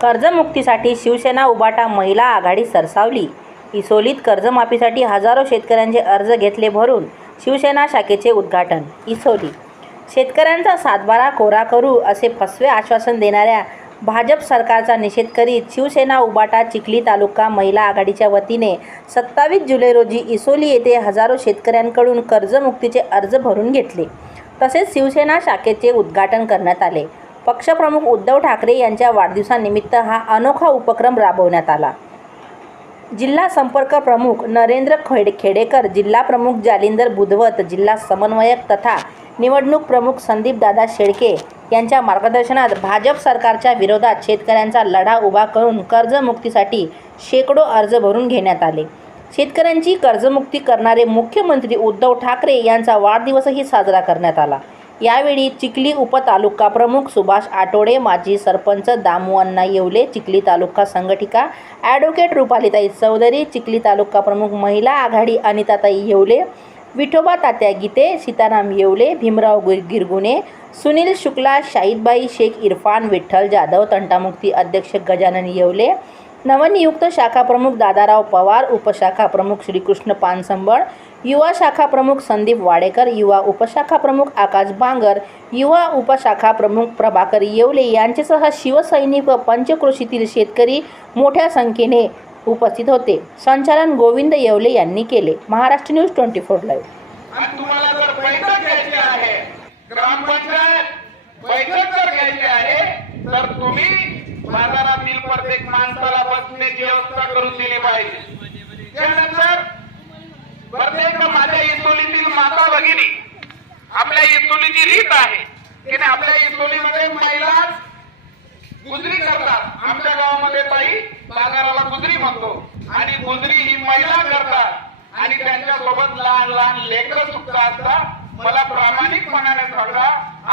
कर्जमुक्तीसाठी शिवसेना उबाटा महिला आघाडी सरसावली. इसोलीत कर्जमाफीसाठी हजारो शेतकऱ्यांचे अर्ज घेतले भरून शिवसेना शाखेचे उद्घाटन. इसोली. शेतकऱ्यांचा सातबारा कोरा करू असे फसवे आश्वासन देणाऱ्या भाजप सरकारचा निषेध करीत शिवसेना उबाटा चिखली तालुका महिला आघाडीच्या वतीने सत्तावीस जुलै रोजी इसोली येथे हजारो शेतकऱ्यांकडून कर्जमुक्तीचे अर्ज भरून घेतले. तसेच शिवसेना शाखेचे उद्घाटन करण्यात आले. पक्षप्रमुख उद्धव ठाकरे यांच्या वाढदिवसानिमित्त हा अनोखा उपक्रम राबवण्यात आला. जिल्हा संपर्क प्रमुख नरेंद्र खेड खेडेकर जिल्हा प्रमुख जालिंदर बुधवत जिल्हा समन्वयक तथा निवडणूक प्रमुख संदीपदादा शेळके यांच्या मार्गदर्शनात भाजप सरकारच्या विरोधात शेतकऱ्यांचा लढा उभा करून कर्जमुक्तीसाठी शेकडो अर्ज भरून घेण्यात आले. शेतकऱ्यांची कर्जमुक्ती करणारे मुख्यमंत्री उद्धव ठाकरे यांचा वाढदिवसही साजरा करण्यात आला. यावेळी चिखली उपतालुका प्रमुख सुभाष आठवडे माजी सरपंच दामू अण्णा येवले चिखली तालुका संघटिका ॲडव्होकेट रुपालीताई चौधरी चिखली तालुका प्रमुख महिला आघाडी अनिताताई येवले विठोबा तात्या गीते सीताराम येवले भीमराव गिर गिरगुणे सुनील शुक्ला शाहिदबाई शेख इरफान विठ्ठल जाधव तंटामुक्ती अध्यक्ष गजानन येवले नवनियुक्त शाखा प्रमुख दादाराव पवार उपशाखा प्रमुख श्रीकृष्ण पानसंबळ युवा शाखा प्रमुख संदीप वाडेकर युवा उपशाखा प्रमुख आकाश बांगर युवा उपशाखा प्रमुख प्रभाकर येवले यांच्यासह शिवसैनिक व पंचक्रोशीतील शेतकरी मोठ्या संख्येने उपस्थित होते. संचालन गोविंद येवले यांनी केले. Maharashtra news twenty four live. आणि व्यवस्था करून दिली पाहिजे. त्यानंतर प्रत्येक माझ्या इसोलीतील माता भगिनी आपल्या इसोलीची रीत आहे. की नाही आपल्या इसोलीमध्ये महिला गुजरी करतात. आमच्या गावामध्ये ताई बाजाराला गुजरी म्हणतो. आणि गुजरी ही महिला करतात. आणि त्यांच्यासोबत लहान लहान लेकर सुद्धा असतात. मला प्रामाणिकपणाने सांगा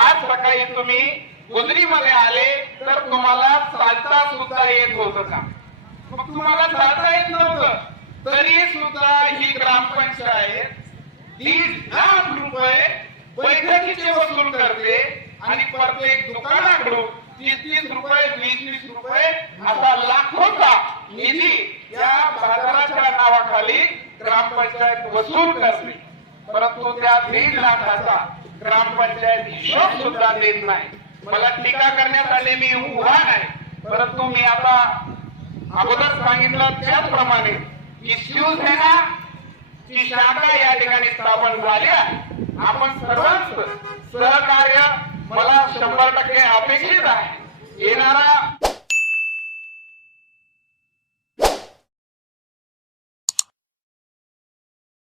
आज सकाळी तुम्ही गुजरीमध्ये आले तर तुम्हाला चालता सुद्धा येत होत का? मग तुम्हाला जाता येत नव्हतं. तरी सुद्धा ही ग्रामपंचायत दीड लाख रुपये बैठकीचे वसूल करते आणि प्रत्येक दुकानाकडून तीस तीस रुपये वीस वीस रुपये असा लाखोचा निधी या बाजाराच्या नावाखाली ग्रामपंचायत वसूल करते. परंतु त्या दीड लाखाचा ग्रामपंचायत हिशोब सुद्धा देत नाही. मला टीका करण्यात आले मी उभा नाही. परंतु मी आता अगोदर सांगितलं त्याचप्रमाणे की शिवसेना ची शाखा या ठिकाणी स्थापन झाली आपण सर्वच सहकार्य मला शंभर टक्के अपेक्षित आहे. येणारा